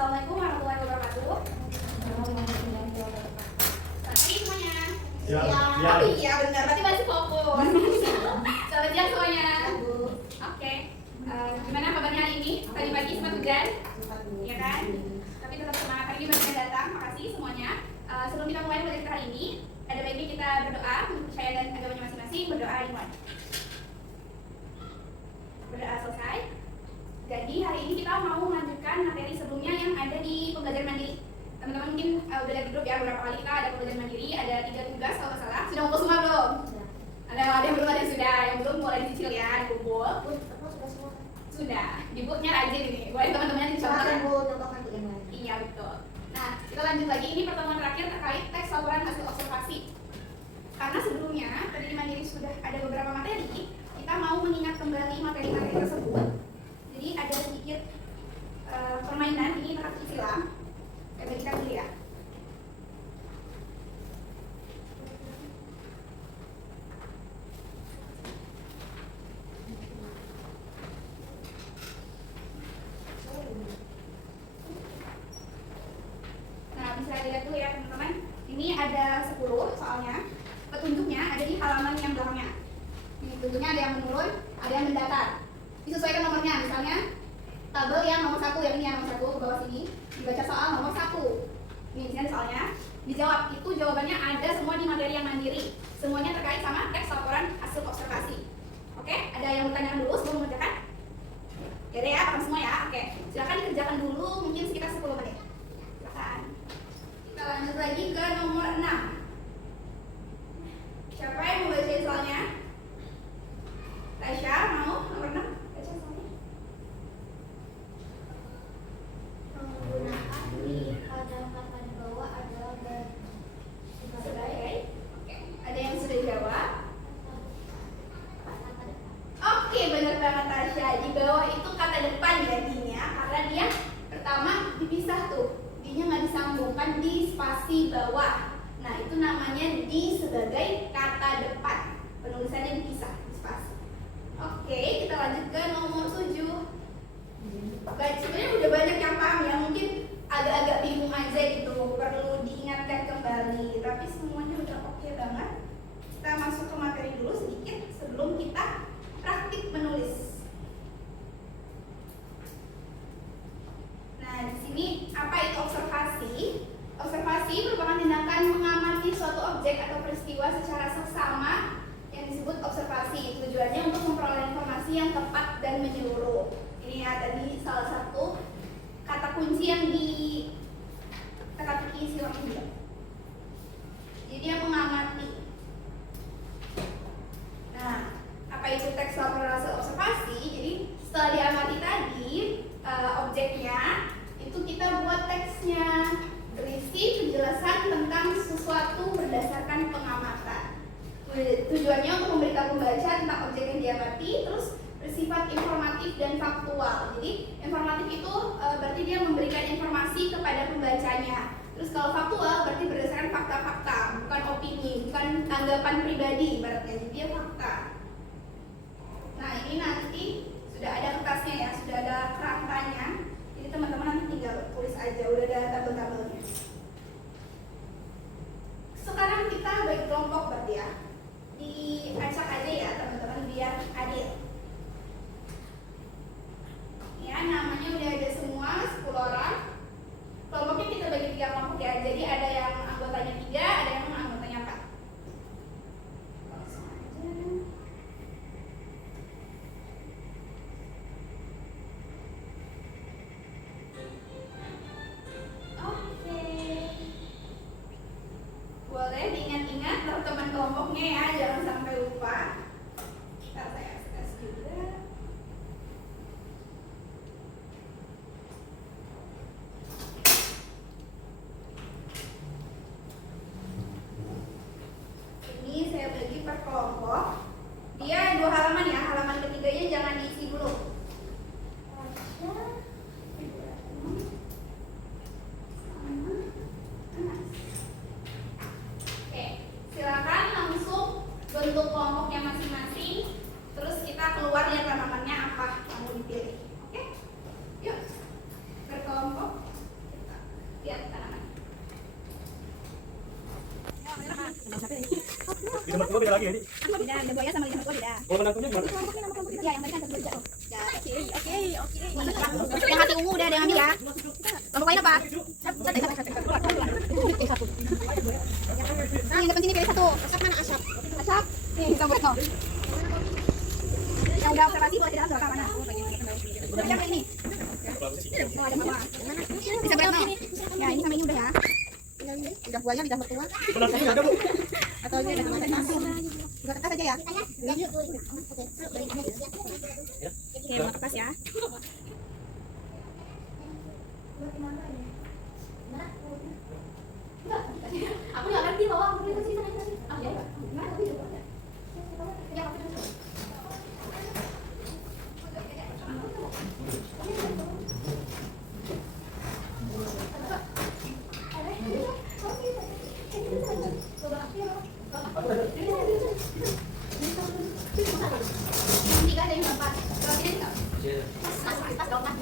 Assalamualaikum warahmatullahi wabarakatuh. Selamat pagi semuanya. Ya. Oh iya benar, berarti masih fokus. Selamat siang semuanya. Oke. Gimana kabarnya hari ini? Tadi pagi sempat hujan? Iya kan? Tapi tetap semangat, hari ini banyak yang datang. Makasih semuanya. Sebelum kita mulai belajar kita hari ini, ada baiknya kita berdoa untuk percaya dan agamanya masing-masing. Berdoa dimulai. Berdoa selesai. Jadi hari ini kita mau melanjutkan materi sebelumnya yang ada di pembelajaran mandiri. Teman-teman mungkin udah lihat di grup ya, beberapa kali kita ada pembelajaran mandiri, ada 3 tugas kalau nggak salah. Sudah ngumpul semua belum? Ada yang belum, ada yang sudah. Yang belum mulai dicicil ya, dikumpul. Sudah. Ibunya rajin ini. Boleh teman-temannya dicoba. Iya betul. Nah, kita lanjut lagi. Ini pertemuan terakhir terkait teks laporan hasil observasi. Karena sebelumnya tadi di mandiri sudah ada beberapa materi, kita mau mengingat kembali materi-materi tersebut. Jadi ada sedikit permainan, ini terakhir silang. Saya bagikan dulu ya. Nah, bisa dilihat dulu ya teman-teman. Ini ada 10 soalnya. Petunjuknya ada di halaman yang belakangnya. Ini petunjuknya ada yang menurun, ada yang mendatar. Disesuaikan nomornya, misalnya tabel yang nomor 1, yang ini yang nomor 1 ke bawah sini, dibaca soal nomor 1. Ini misalnya soalnya dijawab, itu jawabannya ada semua di materi yang mandiri. Semuanya terkait sama teks laporan hasil observasi. Oke, ada yang bertanya dulu sebelum mengerjakan? Ya deh ya, paham semua ya. Oke, silakan dikerjakan dulu, mungkin sekitar 10 menit. Silakan. Kita lanjut lagi ke nomor 6. Siapa yang mau bacain soalnya? Tasya, mau nomor 6? Baca soalnya. Menggunakan di pada kata di bawah adalah Sebagai. Oke, ada yang sudah jawab? Oke, benar banget Tasya. Di bawah itu kata depan ya D-nya, karena dia pertama dipisah tuh. D-nya nggak disambungkan di spasi bawah. Nah, itu namanya di sebagai kata depan. Penulisannya dipisah di spasi. Oke, kita lanjut ke nomor 7. Baik, sebenarnya udah banyak yang paham ya, mungkin agak-agak bingung aja gitu, perlu diingatkan kembali. Tapi semuanya udah oke banget. Kita masuk ke materi dulu sedikit sebelum kita praktik menulis. Nah, di sini apa itu observasi? Observasi merupakan tindakan mengamati suatu objek atau peristiwa secara seksama yang disebut observasi. Tujuannya untuk memperoleh informasi yang tepat dan menyeluruh. Ini ya tadi salah satu kata kunci yang di teka-teki silang juga. Jadi dia mengamati. Nah, apa itu teks laporan hasil observasi? Jadi setelah diamati tadi objeknya, itu kita buat teksnya, berisi penjelasan tentang sesuatu berdasarkan pengamatan. Tujuannya untuk memberitahu pembaca tentang objek yang diamati, terus bersifat informatif dan faktual. Jadi informatif itu berarti dia memberikan informasi kepada pembacanya. Terus kalau faktual berarti berdasarkan fakta-fakta, bukan opini, bukan tanggapan pribadi ibaratnya. Jadi dia fakta. Nah, ini nanti sudah ada kertasnya ya, sudah ada kerangkanya. Jadi teman-teman nanti tinggal tulis aja, udah ada tabel-tabelnya. Sekarang kita bagi kelompok berarti ya. Diacak aja ya teman-teman biar adil. Ya, namanya udah ada semua 10 orang. Kelompoknya kita bagi 3 kelompok ya. Jadi ada yang anggotanya 3, ada yang anggotanya 4. Langsung aja. Oke. beda lagi ini. Beda, lidah buaya sama lidah mertua beda. Kalau menantunya gimana? Kelompoknya nama kelompok ya, yang tadi kan satu beda. Ya, oke. Yang hati ungu udah ada yang ambil ya. Kelompok lain apa? Satu. Nah, yang depan sini pilih satu. Asap mana asap? Asap. Nih, campur no. Yang udah observasi boleh di dalam berapa mana? Udah yang ini. Oh, ada apa? Bisa berat no? Ya, ini sama ini udah ya. Lidah buaya, lidah mertua. Penantunya ada, Bu. Atau dia ada kemarin langsung. Dua kertas aja ya. Oke, dua kertas ya. Aku nggak ngerti bahwa aku itu sih sana. Ah ya. Nah, tapi coba aja. Ya, aku terus. Tiga ada yang empat. Kalau ini enggak. Pas dong, pas.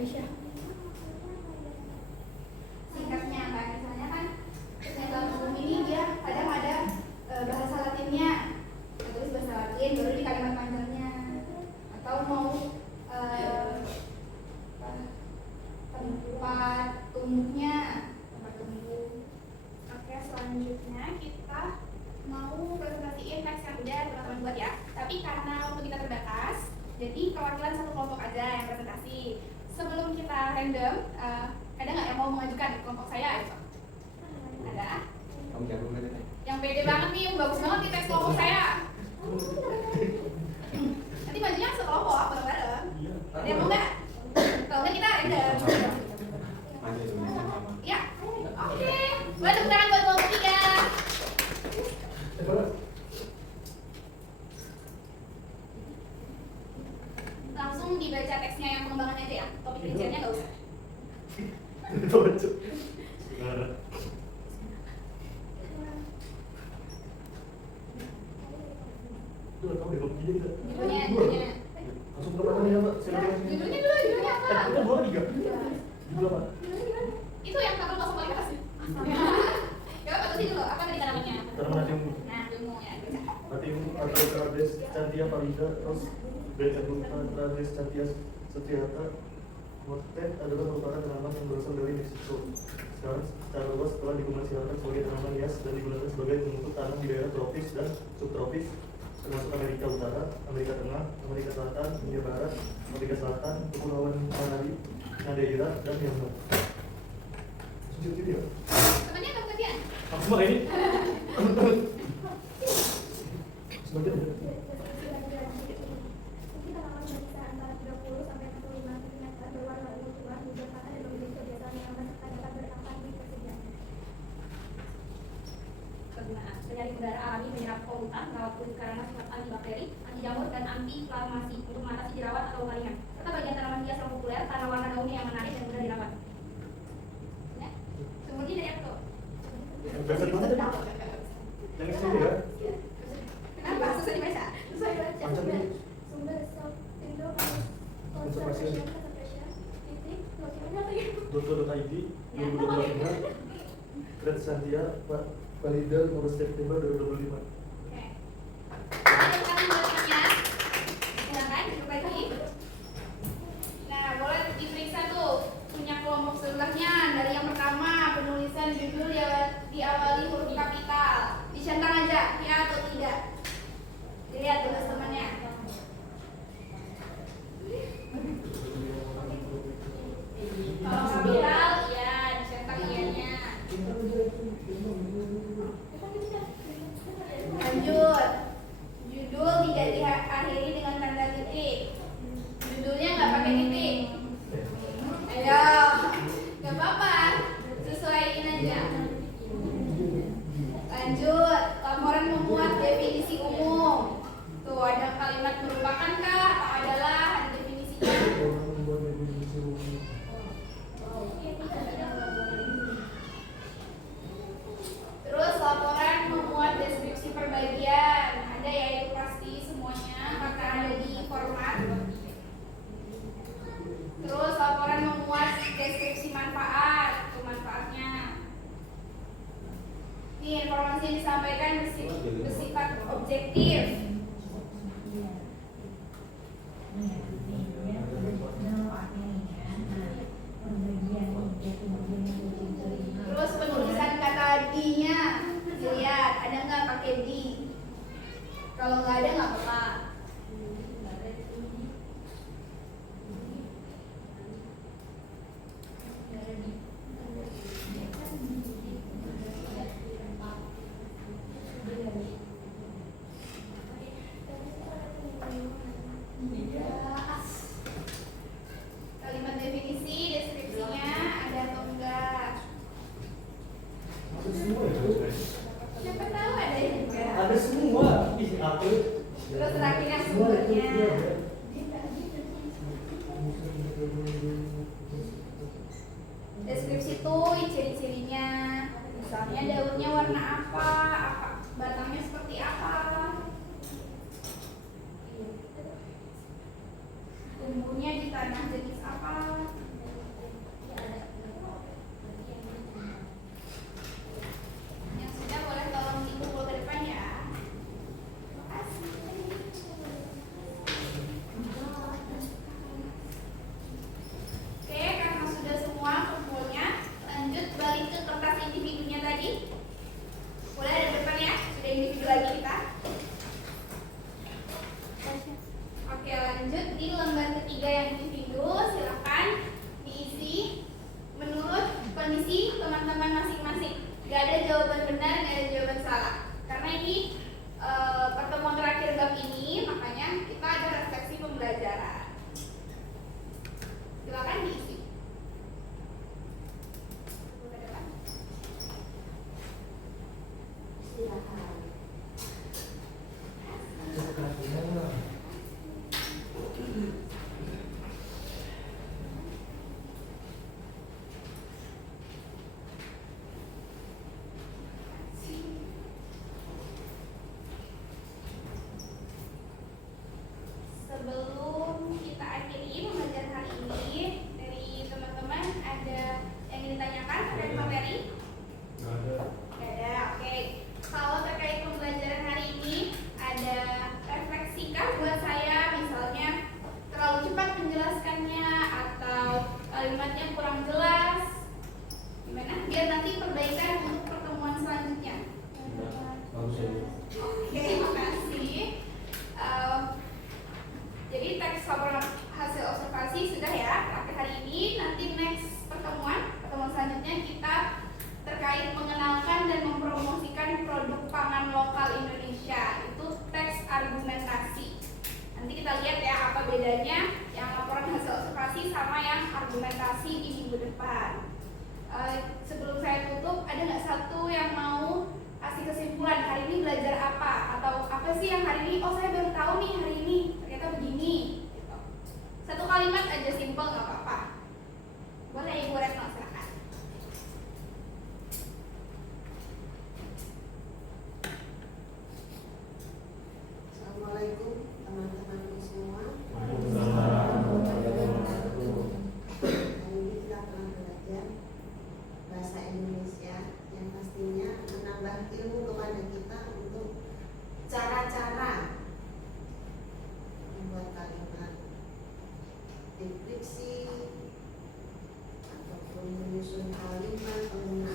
Aisyah. Singkatnya kan, misalnya kan dalam umum ini dia kadang ada bahasa Latinnya, terus bahasa Latin baru di kalimat panjangnya, atau mau tempat tumbuhnya, tempat tumbuh. Oke, selanjutnya kita mau presentasiin teks yang udah teman-teman buat ya. Tapi karena waktu kita terbatas, jadi perwakilan satu kelompok aja yang presentasi. Sebelum kita random, ada nggak yang mau mengajukan kelompok saya? Gitu? Ada? Kamu jago kan ini? Yang pede banget nih, yang bagus banget di teks kelompok saya. Nanti majunya sekelompok, bareng-bareng. Ada yang mau nggak? Kalau nggak kita random. Maju sebenarnya sama. Ya, oke. Boleh tepuk tangan buat kelompok 3. Langsung dibaca teksnya yang pengembangannya aja ya. Topik rinciannya nggak usah. Judulnya. Langsung ke mana ya, Mbak? Judulnya apa? Kita 2 3. Judul apa? Itu yang kabel masuk paling atas. Ya, apa tadi dulu? Apa tadi namanya? Terima kasih. Nah, ilmu ya. Baca. Batim atau Trades Cantia Palida, terus Trades Cantia Setiata Motet adalah merupakan tanaman yang berasal dari Meksiko. Sekarang secara luas telah dikomersilkan sebagai tanaman hias dan digunakan sebagai penutup tanam di daerah tropis dan subtropis, termasuk Amerika Utara, Amerika Tengah, Amerika Selatan, India Barat, Amerika Selatan, Kepulauan Manali, Madeira, dan Myanmar. Sujud ya? Temannya apa kalian? Aku semua ini. Sebagian ya? Penyakit udara alami menyerap polutan, merawat kulit karena sifat antibakteri, anti jamur, dan anti inflamasi untuk mengatasi jerawat atau luka. Serta bagian tanaman hias yang populer karena warna daunnya yang menarik dan mudah dirawat. Ya, sumbernya dari apa tuh? Biasa banget ya? Yang sini ya? Kenapa? Susah dibaca? Susah dibaca. Macam ini. Sumber Indo Konservasi. titik dokumennya lagi. .co.id 2025 Red Santia Pak Valida nomor September 2025. Oke. Ada yang buatnya? Silakan duduk lagi. Nah, boleh diperiksa tuh punya kelompok sebelahnya. Dari yang pertama, penulisan judul diawali huruf kapital. Dicentang aja, ya atau tidak. Dilihat tugas temannya. Kalau kapital, ya dicentang ianya. Lanjut. Judul tidak diakhiri dengan tanda titik. Judulnya nggak pakai titik. Ayo, nggak apa-apa. Sesuaiin aja. Lanjut. Laporan memuat definisi umum. Tuh ada kalimat merupakan kah atau adalah, ada definisinya. Terus laporan memuat deskripsi perbagian. Ada ya, itu pasti semuanya karena ada di format. Terus laporan memuat deskripsi manfaat, itu manfaatnya. informasi yang disampaikan bersifat objektif. Terus penulisan kata di-nya dilihat ada nggak pakai di. Kalau nggak ada nggak apa-apa. Kalimat definisi, deskripsinya ada atau enggak? Ada semua ya? Siapa tahu ada juga. Ada semua. Ih, aku. Terus terakhirnya Semua itu sumbernya. dia, ya. Deskripsi itu ciri-cirinya. Misalnya daunnya warna apa, batangnya seperti apa, tumbuhnya di tanah jenis apa. Yang sudah boleh tolong dikumpul ke depan ya. Terima kasih. Oke, karena sudah semua kumpulnya, lanjut balik ke kertas individunya tadi. Boleh ada depan ya, sudah individu lagi kita. Oke, lanjut di lembar ketiga yang individu, silakan diisi menurut kondisi teman-teman masing-masing. Gak ada jawaban benar, gak ada jawaban salah. Karena ini pertemuan terakhir bab ini, makanya kita ada refleksi pembelajaran. Silakan diisi. Sebelum kita akhiri pembelajaran hari ini, dari teman-teman ada yang ingin ditanyakan terkait materi? Nggak ada, oke. Kalau terkait pembelajaran hari ini, ada refleksikah buat saya? Misalnya terlalu cepat menjelaskannya atau kalimatnya kurang jelas? Gimana? Biar nanti perbaikan untuk pertemuan selanjutnya. Oke, makasih. Jadi teks laporan hasil observasi sudah ya terakhir hari ini. Nanti next pertemuan selanjutnya kita terkait mengenalkan dan mempromosikan produk pangan lokal Indonesia. Itu teks argumentasi. Nanti kita lihat ya apa bedanya yang laporan hasil observasi sama yang argumentasi di minggu depan. Sebelum saya tutup, ada nggak satu yang mau kasih kesimpulan hari ini belajar apa, atau apa sih yang hari ini, oh saya baru tahu nih hari ini ternyata begini gitu. Satu kalimat aja, simple, nggak apa-apa. Boleh Ibu Retno, silakan. Assalamualaikum teman-teman semua. Hari ini kita akan belajar bahasa Indonesia yang pastinya menambah ilmu kepada kita untuk cara-cara membuat kalimat deskripsi ataupun menyusun kalimat, penggunaan